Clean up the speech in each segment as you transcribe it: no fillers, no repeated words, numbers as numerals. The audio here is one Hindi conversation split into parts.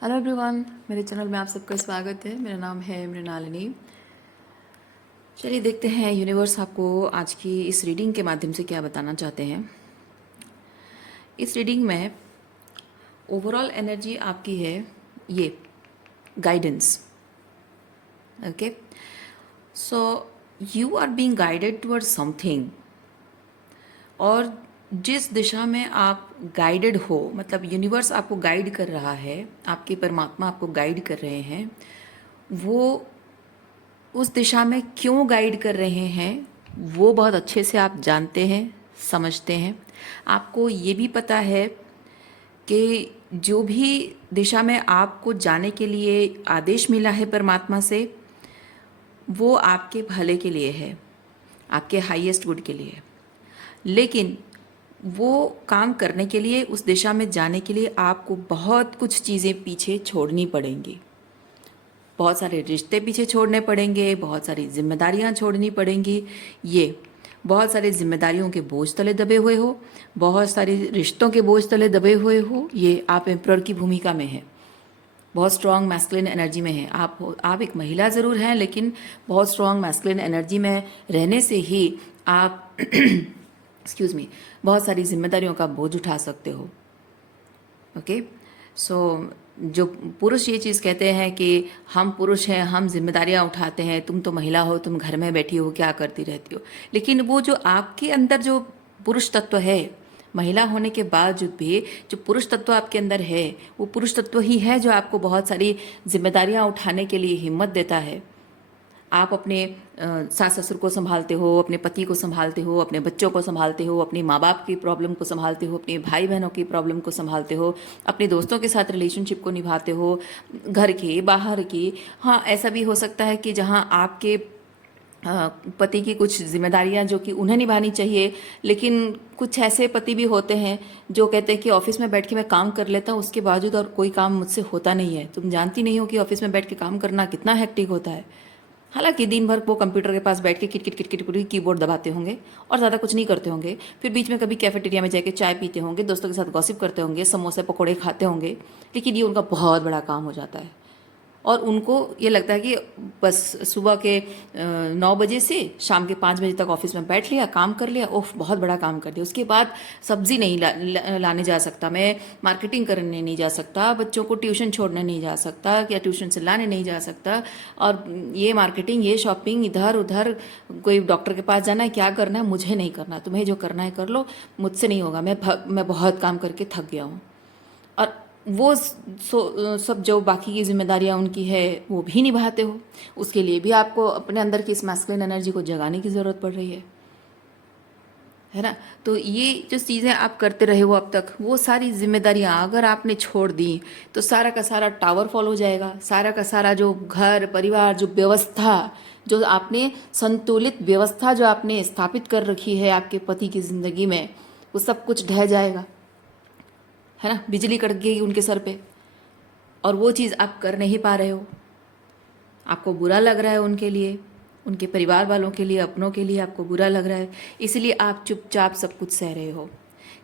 हेलो एवरीवन, मेरे चैनल में आप सबका स्वागत है। मेरा नाम है मृणालिनी। चलिए देखते हैं यूनिवर्स आपको आज की इस रीडिंग के माध्यम से क्या बताना चाहते हैं। इस रीडिंग में ओवरऑल एनर्जी आपकी है ये guidance. Okay, so you are being guided towards something, और जिस दिशा में आप गाइडेड हो, मतलब यूनिवर्स आपको गाइड कर रहा है, आपके परमात्मा आपको गाइड कर रहे हैं, वो उस दिशा में क्यों गाइड कर रहे हैं वो बहुत अच्छे से आप जानते हैं, समझते हैं। आपको ये भी पता है कि जो भी दिशा में आपको जाने के लिए आदेश मिला है परमात्मा से, वो आपके भले के लिए है, आपके हाईएस्ट गुड के लिए है। लेकिन वो काम करने के लिए, उस दिशा में जाने के लिए आपको बहुत कुछ चीज़ें पीछे छोड़नी पड़ेंगी। बहुत सारे रिश्ते पीछे छोड़ने पड़ेंगे, बहुत सारी जिम्मेदारियां छोड़नी पड़ेंगी। ये बहुत सारी जिम्मेदारियों के बोझ तले दबे हुए हो, बहुत सारे रिश्तों के बोझ तले दबे हुए हो। ये आप एम्परर की भूमिका में हैं, बहुत स्ट्रांग मैस्कुलिन एनर्जी में हैं। आप एक महिला ज़रूर हैं, लेकिन बहुत स्ट्रांग मैस्कुलिन एनर्जी में रहने से ही आप एक्सक्यूज मी, बहुत सारी जिम्मेदारियों का बोझ उठा सकते हो। ओके, सो जो पुरुष ये चीज़ कहते हैं कि हम पुरुष हैं, हम जिम्मेदारियां उठाते हैं, तुम तो महिला हो, तुम घर में बैठी हो, क्या करती रहती हो। लेकिन वो जो आपके अंदर जो पुरुष तत्व है, महिला होने के बावजूद भी जो पुरुष तत्व आपके अंदर है, वो पुरुष तत्व ही है जो आपको बहुत सारी जिम्मेदारियां उठाने के लिए हिम्मत देता है। आप अपने सास ससुर को संभालते हो, अपने पति को संभालते हो, अपने बच्चों को संभालते हो, अपने माँ बाप की प्रॉब्लम को संभालते हो, अपने भाई बहनों की प्रॉब्लम को संभालते हो, अपने दोस्तों के साथ रिलेशनशिप को निभाते हो, घर की बाहर की। हाँ, ऐसा भी हो सकता है कि जहाँ आपके पति की कुछ जिम्मेदारियां जो कि उन्हें निभानी चाहिए, लेकिन कुछ ऐसे पति भी होते हैं जो कहते हैं कि ऑफिस में बैठ के मैं काम कर लेता हूँ, उसके बावजूद और कोई काम मुझसे होता नहीं है। तुम जानती नहीं हो कि ऑफिस में बैठ के काम करना कितना हेक्टिक होता है। हालांकि दिन भर वो कंप्यूटर के पास बैठ के kit kit kit kit kit keyboard दबाते होंगे और ज़्यादा कुछ नहीं करते होंगे। फिर बीच में कभी कैफेटेरिया में जाके चाय पीते होंगे, दोस्तों के साथ गॉसिप करते होंगे, समोसे पकौड़े खाते होंगे। लेकिन ये उनका बहुत बड़ा काम हो जाता है, और उनको ये लगता है कि बस सुबह के 9 बजे से शाम के 5 बजे तक ऑफिस में बैठ लिया, काम कर लिया, ओफ बहुत बड़ा काम कर दिया। उसके बाद सब्जी नहीं लाने जा सकता, मैं मार्केटिंग करने नहीं जा सकता, बच्चों को ट्यूशन छोड़ने नहीं जा सकता, या ट्यूशन से लाने नहीं जा सकता, और ये मार्केटिंग, ये शॉपिंग, इधर उधर, कोई डॉक्टर के पास जाना है, क्या करना है, मुझे नहीं करना, तुम्हें जो करना है कर लो, मुझसे नहीं होगा, मैं बहुत काम करके थक गया हूँ। और वो सब जो बाकी की जिम्मेदारियां उनकी है वो भी निभाते हो। उसके लिए भी आपको अपने अंदर की इस मैस्कुलिन एनर्जी को जगाने की ज़रूरत पड़ रही है ना। तो ये जो चीज़ें आप करते रहे हो अब तक, वो सारी जिम्मेदारियां अगर आपने छोड़ दी तो सारा का सारा टावर फॉल हो जाएगा। सारा का सारा जो घर परिवार, जो व्यवस्था, जो आपने संतुलित व्यवस्था जो आपने स्थापित कर रखी है आपके पति की ज़िंदगी में, वो सब कुछ ढह जाएगा, है ना। बिजली कड़क गई उनके सर पे, और वो चीज़ आप कर नहीं पा रहे हो। आपको बुरा लग रहा है उनके लिए, उनके परिवार वालों के लिए, अपनों के लिए आपको बुरा लग रहा है। इसलिए आप चुपचाप सब कुछ सह रहे हो।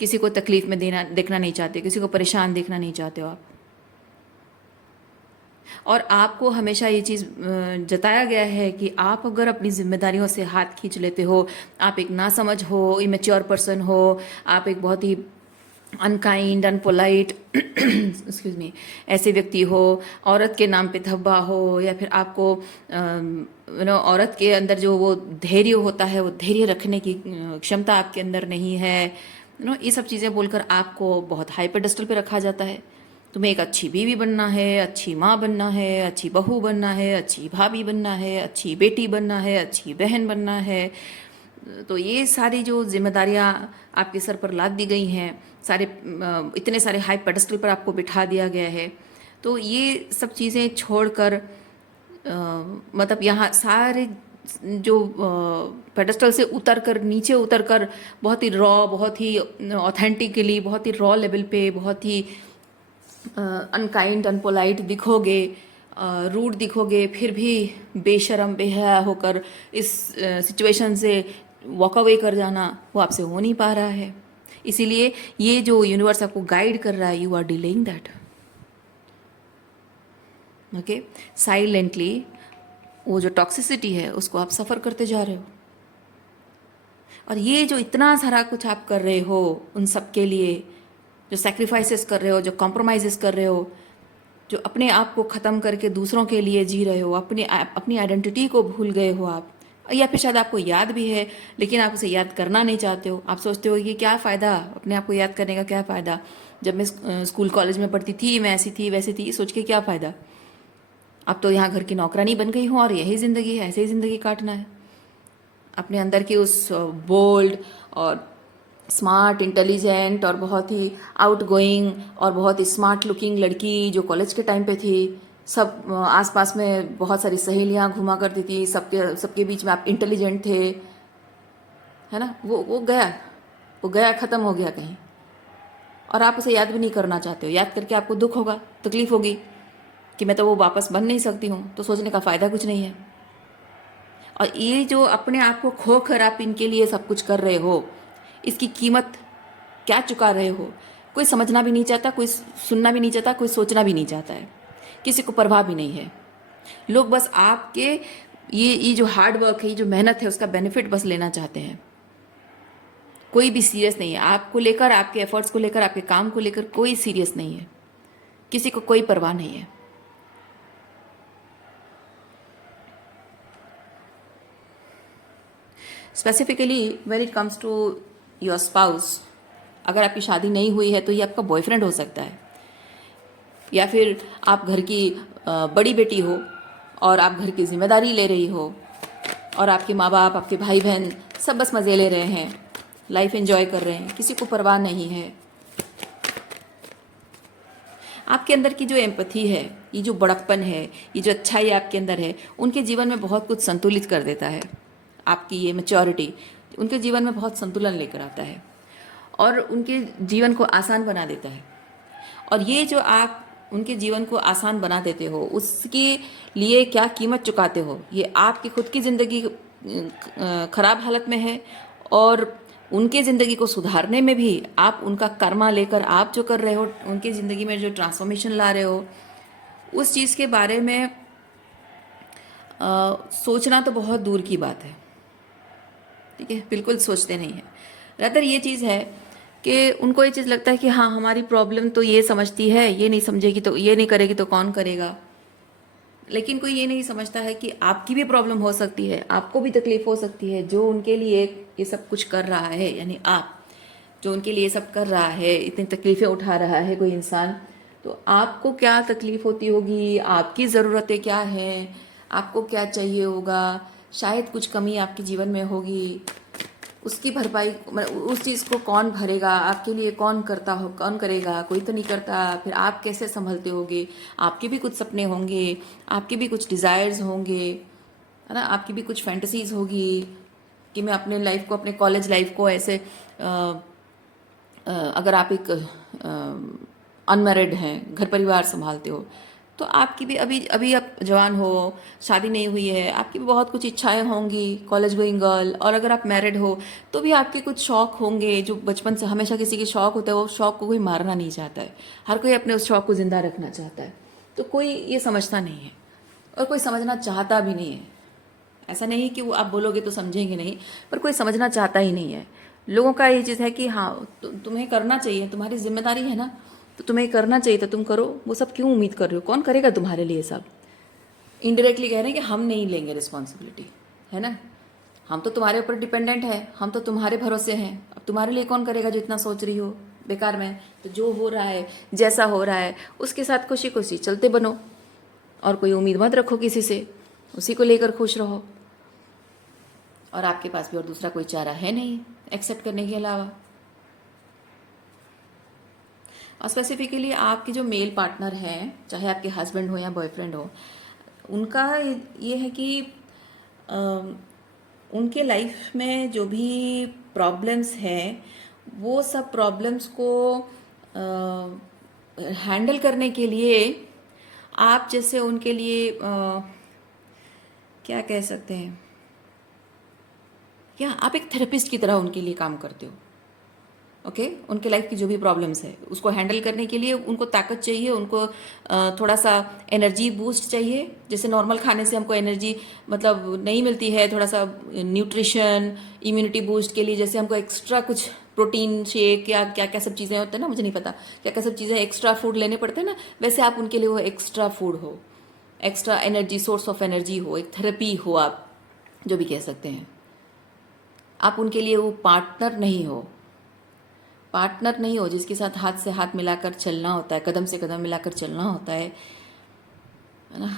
किसी को तकलीफ में देखना नहीं चाहते, किसी को परेशान देखना नहीं चाहते हो आप। और आपको हमेशा ये चीज़ जताया गया है कि आप अगर अपनी जिम्मेदारियों से हाथ खींच लेते हो, आप एक नासमझ हो, इमेच्योर पर्सन हो, आप एक बहुत ही अनकाइंड, अनपोलाइट एक्सक्यूज मी, ऐसे व्यक्ति हो, औरत के नाम पे धब्बा हो, या फिर आपको औरत के अंदर जो वो धैर्य होता है, वो धैर्य रखने की क्षमता आपके अंदर नहीं है, ये सब चीज़ें बोलकर आपको बहुत हाई पेडेस्टल पे रखा जाता है। तुम्हें एक अच्छी बीवी बनना है, अच्छी माँ बनना है, अच्छी बहू बनना है, अच्छी भाभी बनना है, अच्छी बेटी बनना है, अच्छी बहन बनना है। तो ये सारी जो जिम्मेदारियाँ आपके सर पर लाद दी गई हैं, सारे इतने सारे हाई पेडेस्टल पर आपको बिठा दिया गया है। तो ये सब चीज़ें छोड़कर मतलब यहाँ सारे जो पेडेस्टल से उतर कर, नीचे उतर कर, बहुत ही रॉ, बहुत ही ऑथेंटिकली, बहुत ही रॉ लेवल पे, बहुत ही अनकाइंड, अनपोलाइट दिखोगे, रूड दिखोगे, फिर भी बेशरम बेहया होकर इस सिचुएशन से वॉक अवे कर जाना, वो आपसे हो नहीं पा रहा है। इसीलिए ये जो यूनिवर्स आपको गाइड कर रहा है, you are delaying that. Okay, silently वो जो टॉक्सिसिटी है उसको आप सफ़र करते जा रहे हो। और ये जो इतना सारा कुछ आप कर रहे हो उन सब के लिए, जो सेक्रीफाइसेस कर रहे हो, जो कॉम्प्रोमाइज़ेस कर रहे हो, जो अपने आप को ख़त्म करके दूसरों के लिए जी रहे हो, अपनी आइडेंटिटी को भूल गए हो आप, या फिर शायद आपको याद भी है लेकिन आप उसे याद करना नहीं चाहते हो। आप सोचते हो कि क्या फ़ायदा अपने आप को याद करने का, क्या फ़ायदा, जब मैं स्कूल कॉलेज में पढ़ती थी मैं ऐसी थी वैसी थी, सोच के क्या फ़ायदा। अब तो यहाँ घर की नौकरानी बन गई हूँ और यही ज़िंदगी है, ऐसे ही ज़िंदगी काटना है। अपने अंदर की उस बोल्ड और स्मार्ट, इंटेलिजेंट और बहुत ही आउटगोइंग और बहुत ही स्मार्ट लुकिंग लड़की जो कॉलेज के टाइम पे थी, सब आसपास में बहुत सारी सहेलियां घुमा करती थी, सबके सबके बीच में आप इंटेलिजेंट थे, है ना, वो गया ख़त्म हो गया कहीं। और आप उसे याद भी नहीं करना चाहते हो। याद करके आपको दुख होगा, तकलीफ होगी कि मैं तो वो वापस बन नहीं सकती हूँ, तो सोचने का फ़ायदा कुछ नहीं है। और ये जो अपने आप को खोकर आप इनके लिए सब कुछ कर रहे हो, इसकी कीमत क्या चुका रहे हो, कोई समझना भी नहीं चाहता, कोई सुनना भी नहीं चाहता, कोई सोचना भी नहीं चाहता है, किसी को परवाह भी नहीं है। लोग बस आपके ये जो हार्ड वर्क है, ये जो मेहनत है, उसका बेनिफिट बस लेना चाहते हैं। कोई भी सीरियस नहीं है आपको लेकर, आपके एफर्ट्स को लेकर, आपके काम को लेकर कोई सीरियस नहीं है, किसी को कोई परवाह नहीं है। Specifically when it comes to your spouse, अगर आपकी शादी नहीं हुई है तो ये आपका बॉयफ्रेंड हो सकता है, या फिर आप घर की बड़ी बेटी हो और आप घर की जिम्मेदारी ले रही हो और आपके माँ बाप, आपके भाई बहन सब बस मज़े ले रहे हैं, लाइफ एंजॉय कर रहे हैं, किसी को परवाह नहीं है। आपके अंदर की जो एम्पैथी है, ये जो बड़प्पन है, ये जो अच्छाई आपके अंदर है, उनके जीवन में बहुत कुछ संतुलित कर देता है। आपकी ये मैच्योरिटी उनके जीवन में बहुत संतुलन लेकर आता है और उनके जीवन को आसान बना देता है। और ये जो आप उनके जीवन को आसान बना देते हो, उसके लिए क्या कीमत चुकाते हो, ये आपकी खुद की ज़िंदगी खराब हालत में है, और उनके ज़िंदगी को सुधारने में भी आप उनका कर्मा लेकर आप जो कर रहे हो, उनकी ज़िंदगी में जो ट्रांसफॉर्मेशन ला रहे हो, उस चीज़ के बारे में सोचना तो बहुत दूर की बात है। ठीक है, बिल्कुल सोचते नहीं हैं। रादर ये चीज़ है कि उनको ये चीज़ लगता है कि हाँ, हमारी प्रॉब्लम तो ये समझती है, ये नहीं समझेगी तो, ये नहीं करेगी तो कौन करेगा। लेकिन कोई ये नहीं समझता है कि आपकी भी प्रॉब्लम हो सकती है, आपको भी तकलीफ हो सकती है। जो उनके लिए ये सब कुछ कर रहा है, यानी आप जो उनके लिए सब कर रहा है, इतनी तकलीफ़ें उठा रहा है कोई इंसान, तो आपको क्या तकलीफ होती होगी, आपकी ज़रूरतें क्या हैं, आपको क्या चाहिए होगा, शायद कुछ कमी आपके जीवन में होगी, उसकी भरपाई मतलब उस चीज़ को कौन भरेगा, आपके लिए कौन करता हो, कौन करेगा, कोई तो नहीं करता। फिर आप कैसे संभलते होगे, आपके भी कुछ सपने होंगे, आपके भी कुछ डिज़ायर्स होंगे, है ना, आपकी भी कुछ फैंटसीज होगी कि मैं अपने लाइफ को, अपने कॉलेज लाइफ को ऐसे अगर आप एक अनमैरिड हैं, घर परिवार संभालते हो, तो आपकी भी अभी अभी आप जवान हो, शादी नहीं हुई है, आपकी भी बहुत कुछ इच्छाएं होंगी, कॉलेज गोइंग गर्ल। और अगर आप मैरिड हो तो भी आपके कुछ शौक होंगे जो बचपन से हमेशा किसी के शौक होता है, वो शौक को कोई मारना नहीं चाहता है, हर कोई अपने उस शौक को ज़िंदा रखना चाहता है। तो कोई ये समझता नहीं है और कोई समझना चाहता भी नहीं है। ऐसा नहीं कि वो आप बोलोगे तो समझेंगे नहीं, पर कोई समझना चाहता ही नहीं है। लोगों का ये चीज़ है कि हाँ, तुम्हें करना चाहिए, तुम्हारी जिम्मेदारी है ना, तो तुम्हें करना चाहिए तो तुम करो, वो सब क्यों उम्मीद कर रहे हो, कौन करेगा तुम्हारे लिए सब। इनडायरेक्टली कह रहे हैं कि हम नहीं लेंगे रिस्पॉन्सिबिलिटी, है ना, हम तो तुम्हारे ऊपर डिपेंडेंट है, हम तो तुम्हारे भरोसे हैं, अब तुम्हारे लिए कौन करेगा जो इतना सोच रही हो बेकार में। तो जो हो रहा है, जैसा हो रहा है, उसके साथ खुशी खुशी चलते बनो और कोई उम्मीद मत रखो किसी से, उसी को लेकर खुश रहो। और आपके पास भी और दूसरा कोई चारा है नहीं एक्सेप्ट करने के अलावा। और स्पेसिफिकली आपके जो मेल पार्टनर हैं, चाहे आपके हस्बैंड हो या बॉयफ्रेंड हो, उनका ये है कि उनके लाइफ में जो भी प्रॉब्लम्स हैं, वो सब प्रॉब्लम्स को हैंडल करने के लिए आप जैसे उनके लिए क्या कह सकते हैं, या आप एक थेरेपिस्ट की तरह उनके लिए काम करते हो। ओके उनके लाइफ की जो भी प्रॉब्लम्स है उसको हैंडल करने के लिए उनको ताकत चाहिए, उनको थोड़ा सा एनर्जी बूस्ट चाहिए। जैसे नॉर्मल खाने से हमको एनर्जी मतलब नहीं मिलती है, थोड़ा सा न्यूट्रिशन इम्यूनिटी बूस्ट के लिए जैसे हमको एक्स्ट्रा कुछ प्रोटीन शेक या क्या क्या सब चीज़ें होते हैं ना, मुझे नहीं पता क्या क्या सब चीज़ें एक्स्ट्रा फूड लेने पड़ते हैं ना, वैसे आप उनके लिए वो एक्स्ट्रा फूड हो, extra energy, source of energy हो, एक थेरेपी हो, आप जो भी कह सकते हैं। आप उनके लिए वो पार्टनर नहीं हो, पार्टनर नहीं हो जिसके साथ हाथ से हाथ मिलाकर चलना होता है, कदम से कदम मिलाकर चलना होता है ना,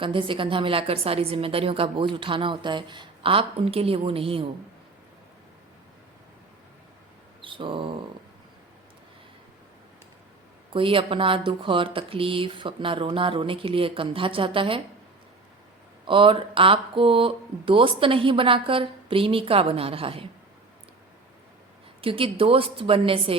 कंधे से कंधा मिलाकर सारी जिम्मेदारियों का बोझ उठाना होता है। आप उनके लिए वो नहीं हो। कोई अपना दुख और तकलीफ, अपना रोना रोने के लिए कंधा चाहता है और आपको दोस्त नहीं बनाकर प्रेमिका बना रहा है, क्योंकि दोस्त बनने से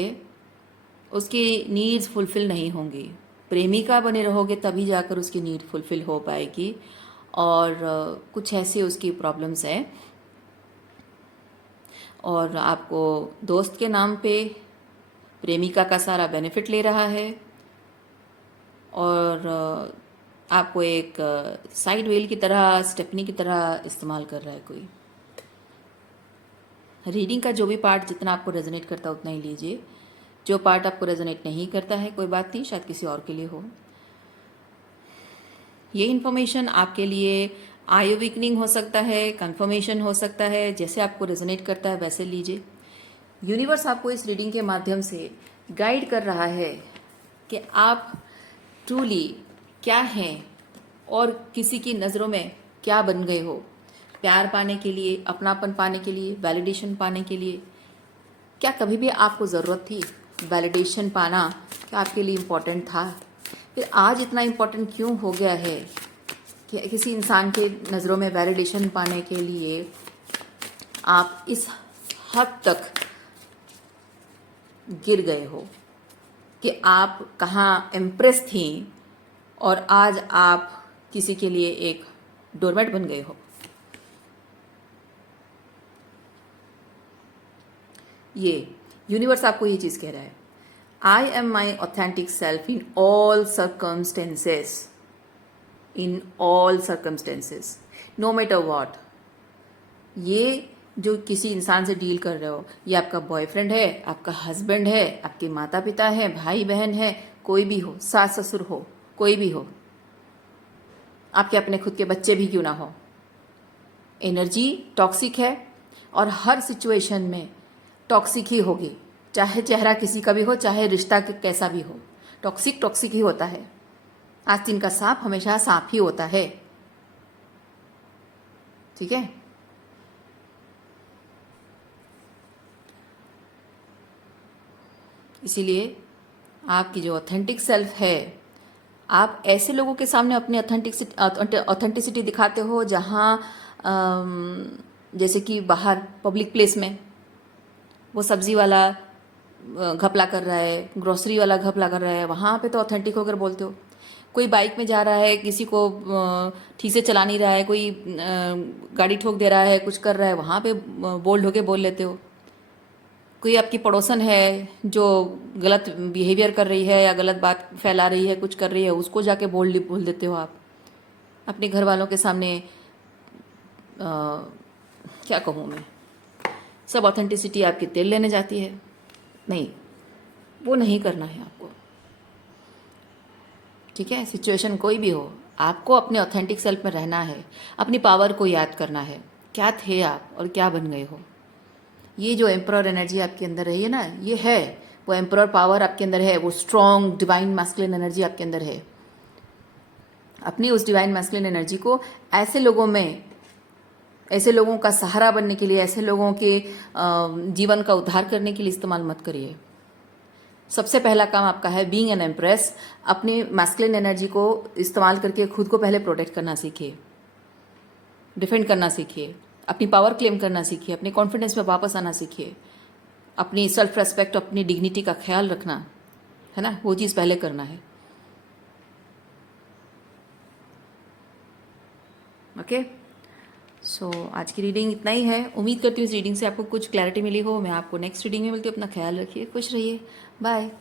उसकी नीड्स फुलफिल नहीं होंगी। प्रेमिका बने रहोगे तभी जाकर उसकी नीड फुलफिल हो पाएगी। और कुछ ऐसे उसकी प्रॉब्लम्स हैं और आपको दोस्त के नाम पे प्रेमिका का सारा बेनिफिट ले रहा है और आपको एक साइड व्हील की तरह, स्टेपनी की तरह इस्तेमाल कर रहा है कोई। रीडिंग का जो भी पार्ट जितना आपको रेजोनेट करता है उतना ही लीजिए, जो पार्ट आपको रेजोनेट नहीं करता है कोई बात नहीं, शायद किसी और के लिए हो। ये इन्फॉर्मेशन आपके लिए आई वीकनिंग हो सकता है, कंफर्मेशन हो सकता है, जैसे आपको रेजोनेट करता है वैसे लीजिए। यूनिवर्स आपको इस रीडिंग के माध्यम से गाइड कर रहा है कि आप ट्रूली क्या हैं और किसी की नज़रों में क्या बन गए हो। प्यार पाने के लिए, अपनापन पाने के लिए, वैलिडेशन पाने के लिए, क्या कभी भी आपको ज़रूरत थी वैलिडेशन पाना? क्या आपके लिए इम्पोर्टेंट था? फिर आज इतना इम्पोर्टेंट क्यों हो गया है कि किसी इंसान के नज़रों में वैलिडेशन पाने के लिए आप इस हद तक गिर गए हो कि आप कहाँ इम्प्रेस थी और आज आप किसी के लिए एक डोरमेट बन गए हो। ये यूनिवर्स आपको ये चीज़ कह रहा है, I am my authentic self in all circumstances, in all circumstances, no matter what. ये जो किसी इंसान से डील कर रहे हो, ये आपका बॉयफ्रेंड है, आपका हस्बैंड है, आपके माता पिता है, भाई बहन है, कोई भी हो, सास ससुर हो, कोई भी हो, आपके अपने खुद के बच्चे भी क्यों ना हो, एनर्जी टॉक्सिक है और हर सिचुएशन में टॉक्सिक ही होगी, चाहे चेहरा किसी का भी हो, चाहे रिश्ता कैसा भी हो, टॉक्सिक टॉक्सिक ही होता है। आस्तीन का सांप हमेशा सांप ही होता है, ठीक है। इसीलिए आपकी जो ऑथेंटिक सेल्फ है, आप ऐसे लोगों के सामने अपनी ऑथेंटिसिटी दिखाते हो जहाँ जैसे कि बाहर पब्लिक प्लेस में वो सब्जी वाला घपला कर रहा है, ग्रोसरी वाला घपला कर रहा है, वहाँ पे तो ऑथेंटिक होकर बोलते हो। कोई बाइक में जा रहा है, किसी को ठीक से चला नहीं रहा है, कोई गाड़ी ठोक दे रहा है, कुछ कर रहा है, वहाँ पे बोल्ड होके बोल लेते हो। कोई आपकी पड़ोसन है जो गलत बिहेवियर कर रही है या गलत बात फैला रही है, कुछ कर रही है, उसको जाके बोल देते हो आप अपने घर वालों के सामने। क्या कहूँ मैं, सब ऑथेंटिसिटी आपकी तेल लेने जाती है। नहीं, वो नहीं करना है आपको, ठीक है। सिचुएशन कोई भी हो, आपको अपने ऑथेंटिक सेल्फ में रहना है, अपनी पावर को याद करना है, क्या थे आप और क्या बन गए हो। ये जो एम्परर एनर्जी आपके अंदर रही है ना, ये है वो एम्परर पावर आपके अंदर है, वो स्ट्रॉन्ग डिवाइन मैस्कुलिन एनर्जी आपके अंदर है। अपनी उस डिवाइन मैस्कुलिन एनर्जी को ऐसे लोगों में, ऐसे लोगों का सहारा बनने के लिए, ऐसे लोगों के जीवन का उद्धार करने के लिए इस्तेमाल मत करिए। सबसे पहला काम आपका है बीइंग एन एम्प्रेस। अपनी मैस्कुलिन एनर्जी को इस्तेमाल करके खुद को पहले प्रोटेक्ट करना सीखिए, डिफेंड करना सीखिए, अपनी पावर क्लेम करना सीखिए, अपने कॉन्फिडेंस में वापस आना सीखिए, अपनी सेल्फ रेस्पेक्ट, अपनी डिग्निटी का ख्याल रखना है ना, वो चीज़ पहले करना है। ओके आज की रीडिंग इतना ही है। उम्मीद करती हूँ इस रीडिंग से आपको कुछ क्लैरिटी मिली हो। मैं आपको नेक्स्ट रीडिंग में मिलती हूँ। अपना ख्याल रखिए, खुश रहिए, बाय।